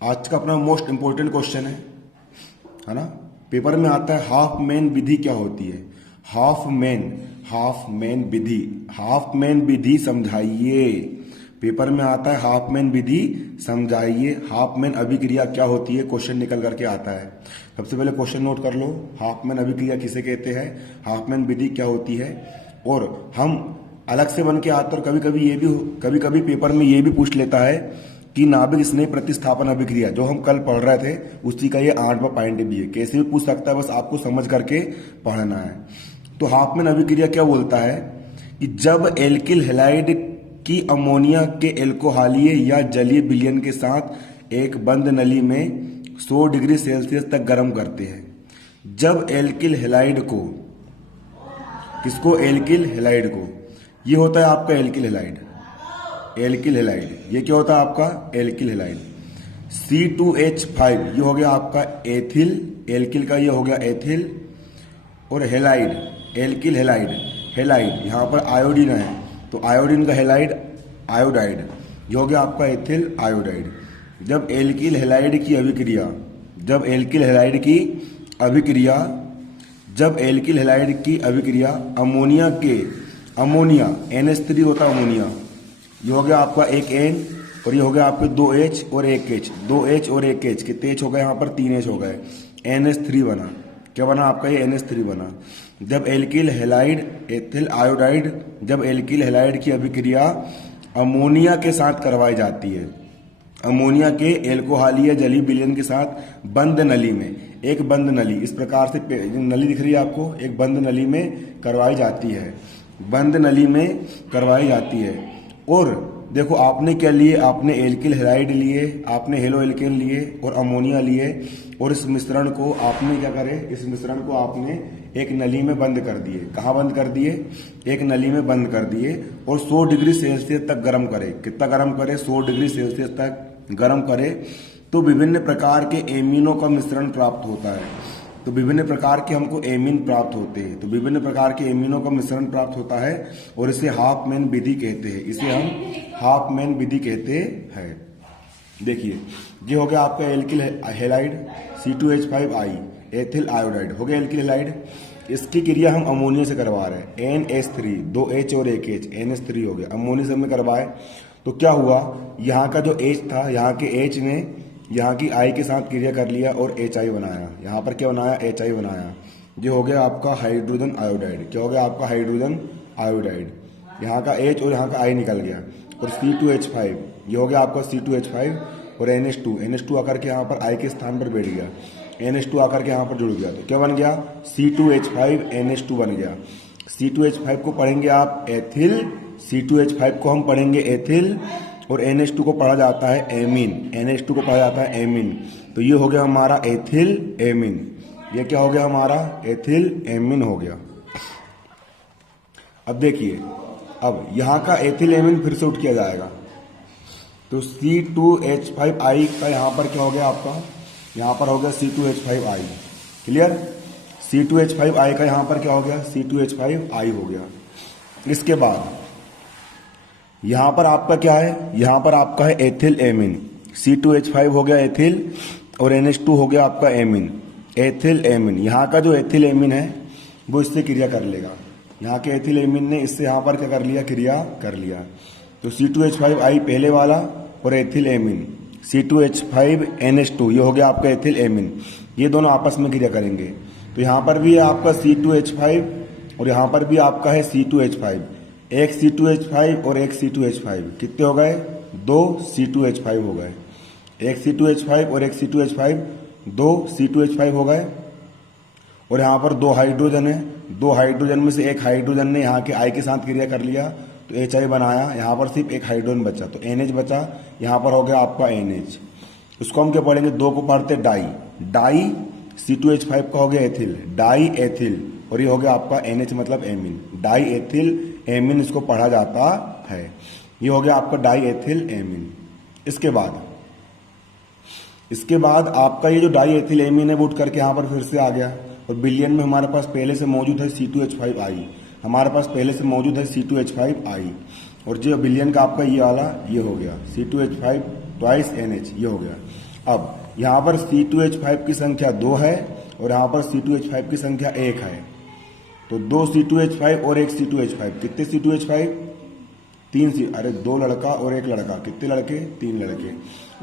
आज का अपना मोस्ट इंपोर्टेंट क्वेश्चन है ना। पेपर में आता है हाफ मैन विधि क्या होती है। हाफ मैन विधि समझाइए। पेपर में आता है हाफ मैन विधि समझाइए। हाफ मैन अभिक्रिया क्या होती है, क्वेश्चन निकल करके आता है। सबसे पहले क्वेश्चन नोट कर लो, हाफ मैन अभिक्रिया किसे कहते हैं, हाफ मैन विधि क्या होती है। और हम अलग से बन के आते, और कभी कभी पेपर में ये भी पूछ लेता है कि नाभिक स्नेह प्रतिस्थापन अभिक्रिया, जो हम कल पढ़ रहे थे उसी का ये 8वां पॉइंट भी है। कैसे भी पूछ सकता है, बस आपको समझ करके पढ़ना है। तो हाफ मैन अभिक्रिया क्या बोलता है कि जब एल्किल हैलाइड की अमोनिया के एल्कोहलीय या जलीय विलयन के साथ एक बंद नली में 100 डिग्री सेल्सियस तक गर्म करते हैं। जब एल्किल हैलाइड को, किसको, एल्किल हैलाइड को, ये होता है आपका एल्किल हैलाइड, ये क्या होता है आपका एल्किल हैलाइड। C2H5 ये हो गया आपका एथिल, एल्किल का ये हो गया एथिल, और हैलाइड, एल्किल हैलाइड यहाँ पर आयोडीन है तो आयोडीन का हैलाइड आयोडाइड, ये हो गया आपका एथिल आयोडाइड। जब एल्किल हैलाइड की अभिक्रिया, अमोनिया NH3 होता है अमोनिया, ये हो गया आपका एक N, और ये हो गया आपके 2H और एक H, कितने H हो गए यहाँ पर, 3H हो गए, NH3 बना। क्या बना आपका, ये NH3 बना। जब एल्किल हैलाइड एथिल आयोडाइड, जब एल्किल हैलाइड की अभिक्रिया अमोनिया के साथ करवाई जाती है, अमोनिया के एल्कोहलीय जलीय विलयन के साथ बंद नली में, एक बंद नली, इस प्रकार से नली दिख रही है आपको, एक बंद नली में करवाई जाती है, और देखो आपने क्या लिए, आपने एल्किल हैलाइड लिए, आपने हेलो एल्केन लिए और अमोनिया लिए, और इस मिश्रण को आपने क्या करे, इस मिश्रण को आपने एक नली में बंद कर दिए। कहाँ बंद कर दिए, एक नली में बंद कर दिए, और 100 डिग्री सेल्सियस तक गर्म करे। कितना गर्म करे, 100 डिग्री सेल्सियस तक गर्म करे, तो विभिन्न प्रकार के एमिनों का मिश्रण प्राप्त होता है। तो विभिन्न प्रकार के हमको एमीन प्राप्त होते हैं, तो विभिन्न प्रकार के एमिनों का मिश्रण प्राप्त होता है, और इसे हाफ मैन विधि कहते हैं, इसे हम हाफ मैन विधि कहते हैं। देखिए ये हो गया आपका alkyl halide C2H5I, ethyl iodide हो गया एल्किल हैलाइड। इसकी क्रिया हम अमोनिया से करवा रहे हैं, NH3, 2H और एक H, NH3 हो गया, अमोनिया से हमने करवाए। तो क्या हुआ, यहाँ का जो H था, यहाँ के H ने यहाँ की I के साथ क्रिया कर लिया और HI बनाया। यहाँ पर क्या बनाया, HI बनाया। ये हो गया आपका हाइड्रोजन आयोडाइड। क्या हो गया आपका हाइड्रोजन आयोडाइड। यहाँ का H और यहाँ का I निकल गया, और C2H5 ये हो गया आपका C2H5, और NH2 आकर के यहाँ पर I के स्थान पर बैठ गया, NH2 आकर के यहाँ पर जुड़ गया। तो क्या बन गया, C2H5 NH2 बन गया। C2H5 को पढ़ेंगे आप एथिल, C2H5 को हम पढ़ेंगे एथिल, और NH2 को पढ़ा जाता है एमीन, NH2 को पढ़ा जाता है एमीन। तो ये हो गया हमारा एथिल एमीन, ये क्या हो गया हमारा, एथिल एमीन हो गया। अब देखिए, अब यहाँ का एथिल एमीन फिर से उठ किया जाएगा, तो C2H5I का यहाँ पर क्या हो गया आपका, यहाँ पर हो गया C2H5I, क्लियर। C2H5I का यहाँ पर क्या हो गया, C2H5I हो गया। इसके बाद यहाँ पर आपका क्या है, यहाँ पर आपका है एथिल एमीन, C2H5 हो गया एथिल, और NH2 हो गया आपका एमीन, एथिल एमीन। यहाँ का जो एथिल एमीन है वो इससे क्रिया कर लेगा, यहाँ के एथिल एमीन ने इससे यहाँ पर क्या कर लिया, क्रिया कर लिया। तो C2H5I पहले वाला, और एथिल एमीन C2H5NH2 ये हो गया आपका एथिल एमीन, ये दोनों आपस में क्रिया करेंगे। तो यहाँ पर भी है आपका C2H5, और यहाँ पर भी आपका है C2H5, एक C2H5 और एक C2H5, कितने हो गए, 2 C2H5 हो गए, एक C2H5 और एक C2H5, 2 C2H5 हो गए। और यहाँ पर 2 हाइड्रोजन है, 2 हाइड्रोजन में से एक हाइड्रोजन ने यहाँ के I के साथ क्रिया कर लिया तो HI बनाया, यहाँ पर सिर्फ एक हाइड्रोजन बचा तो NH बचा, यहाँ पर हो गया आपका NH। उसको हम क्या पढ़ेंगे, 2 को पढ़ते डाई, C2H5 का हो गया एथिल, डाई एथिल, और ये हो गया आपका NH मतलब एमीन, डाई एथिल एमीन इसको पढ़ा जाता है। ये हो गया आपका डाई एथिल एमीन। इसके बाद आपका ये जो डाई एथिल एमीन है वो उठ करके यहाँ पर फिर से आ गया, और विलयन में हमारे पास पहले से मौजूद है C2H5I, हमारे पास पहले से मौजूद है C2H5I, और जो विलयन का आपका ये वाला ये हो गया C2H5 ट्वाइस NH, ये हो गया। अब यहाँ पर C2H5 की संख्या 2 है और यहाँ पर C2H5 की संख्या 1 है, तो 2 C2H5 और 1 C2H5, कितने C2H5? 3 अरे 2 लड़का और 1 लड़का, कितने लड़के? 3 लड़के।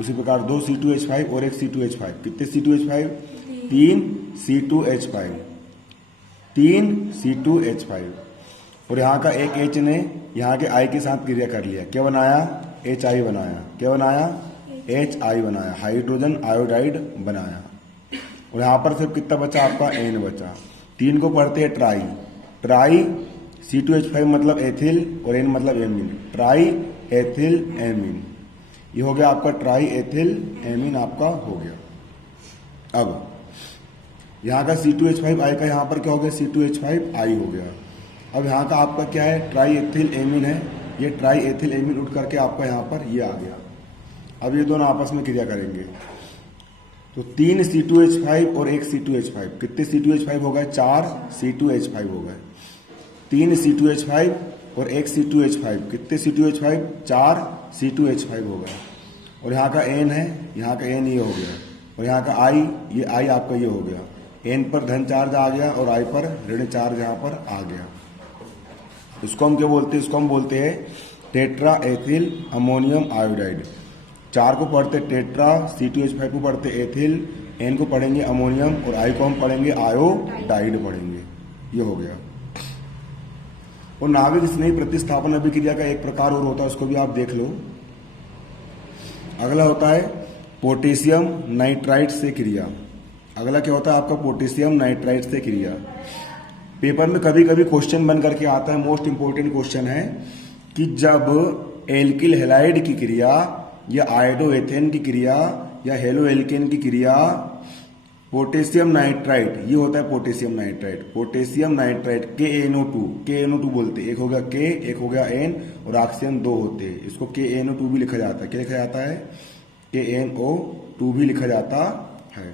उसी प्रकार 2 C2H5 और 1 C2H5, कितने C2H5? 3 C2H5, 3 C2H5। और यहाँ का एक H ने यहाँ के I के साथ क्रिया कर लिया, क्या बनाया? HI बनाया। क्या बनाया? HI बनाया, हाइड्रोजन आयोडाइड बनाया। और यहाँ पर सिर्फ कितना बचा आपका? N बचा। 3 को पढ़ते हैं ट्राई, ट्राई C2H5 मतलब एथिल और N मतलब एमीन, ट्राई एथिल एमीन। ये हो गया आपका ट्राई एथिल एमीन, आपका हो गया। अब यहाँ का C2H5I का यहाँ पर क्या हो गया? C2H5I हो गया। अब यहाँ का आपका क्या है? ट्राई एथिल एमीन है, ये ट्राई एथिल एमीन उठ करके आपका यहाँ पर ये आ गया। अब ये दोनों आपस में क्रिया करेंगे, तो 3 C2H5 और 1 C2H5, कितने C2H5 हो गए? 4 C2H5 हो गए। 3 C2H5 और 1 C2H5, कितने C2H5? 4 C2H5 हो गए। और यहाँ का N है, यहाँ का N ये हो गया, और यहाँ का I, ये I आपका ये हो गया। N पर धन चार्ज आ गया और I पर ऋण चार्ज यहाँ पर आ गया। इसको हम क्या बोलते हैं? इसको हम बोलते हैं टेट्रा एथिल अमोनियम आयोडाइड। 4 को पढ़ते टेट्रा, C2H5 को पढ़ते एथिल, N को पढ़ेंगे अमोनियम और I को हम पढ़ेंगे आयोडाइड पढ़ेंगे। ये हो गया। और नाभिक स्नेही प्रतिस्थापन अभिक्रिया का एक प्रकार और होता है, उसको भी आप देख लो। अगला होता है पोटेशियम नाइट्राइट से क्रिया। अगला क्या होता है आपका? पोटेशियम नाइट्राइट से क्रिया। पेपर में कभी कभी क्वेश्चन बन करके आता है, मोस्ट इंपोर्टेंट क्वेश्चन है कि जब एल्किल हैलाइड की क्रिया या आयोडोएथेन की क्रिया या हेलो एल्केन की क्रिया पोटेशियम नाइट्राइट, ये होता है potassium nitrite, potassium nitrite KNO2 बोलते हैं। एक हो गया K, एक हो गया N और ऑक्सीजन 2 होते हैं, इसको KNO2 भी लिखा जाता है। क्या लिखा जाता है? KNO2 भी लिखा जाता है।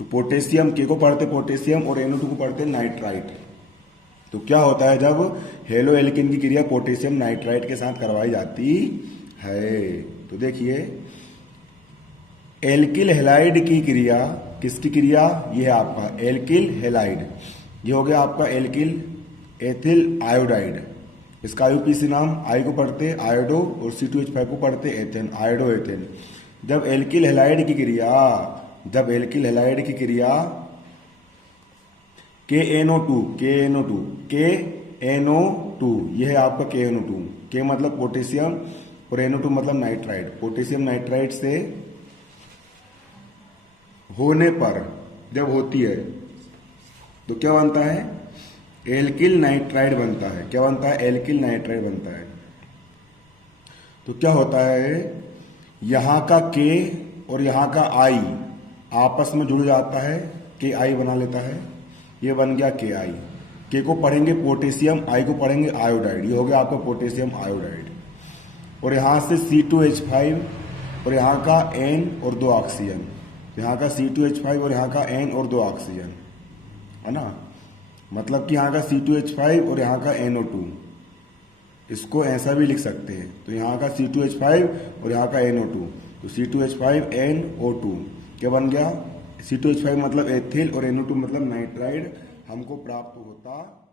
तो पोटेशियम, K को पढ़ते पोटेशियम और NO2 को पढ़ते नाइट्राइट। तो क्या होता है जब हेलो एल्केन की क्रिया पोटेशियम नाइट्राइट के साथ करवाई जाती है? तो देखिए, एल्किल हैलाइड की क्रिया, किसकी क्रिया? ये है आपका एल्किल हैलाइड। ये हो गया आपका एल्किल एथिल आयोडाइड। इसका IUPAC नाम, I को पढ़ते आयोडो और C2H5 को पढ़ते एथेन, आयोडो एथेन। जब एल्किल हैलाइड की क्रिया, जब एल्किल हैलाइड की क्रिया KNO2, ये है आपका KNO2। K मतलब पोटेशियम और NO2 मतलब नाइट्राइड। पोटेशियम नाइट्राइड से होने पर, जब होती है तो क्या बनता है? एल्किल नाइट्राइड बनता है। क्या बनता है? एल्किल नाइट्राइड बनता है। तो क्या होता है? यहां का K और यहां का I आपस में जुड़ जाता है, KI बना लेता है, ये बन गया KI। K को पढ़ेंगे पोटेशियम, I को पढ़ेंगे आयोडाइड, ये हो गया आपका पोटेशियम आयोडाइड। और यहां से C2H5 और यहां का N और 2 ऑक्सीजन, यहाँ का C2H5 और यहाँ का N और 2 ऑक्सीजन, है ना? मतलब कि यहाँ का C2H5 और यहाँ का NO2, इसको ऐसा भी लिख सकते हैं। तो यहाँ का C2H5 और यहाँ का NO2, तो C2H5 NO2 क्या बन गया? C2H5 मतलब एथिल और NO2 मतलब नाइट्राइड हमको प्राप्त होता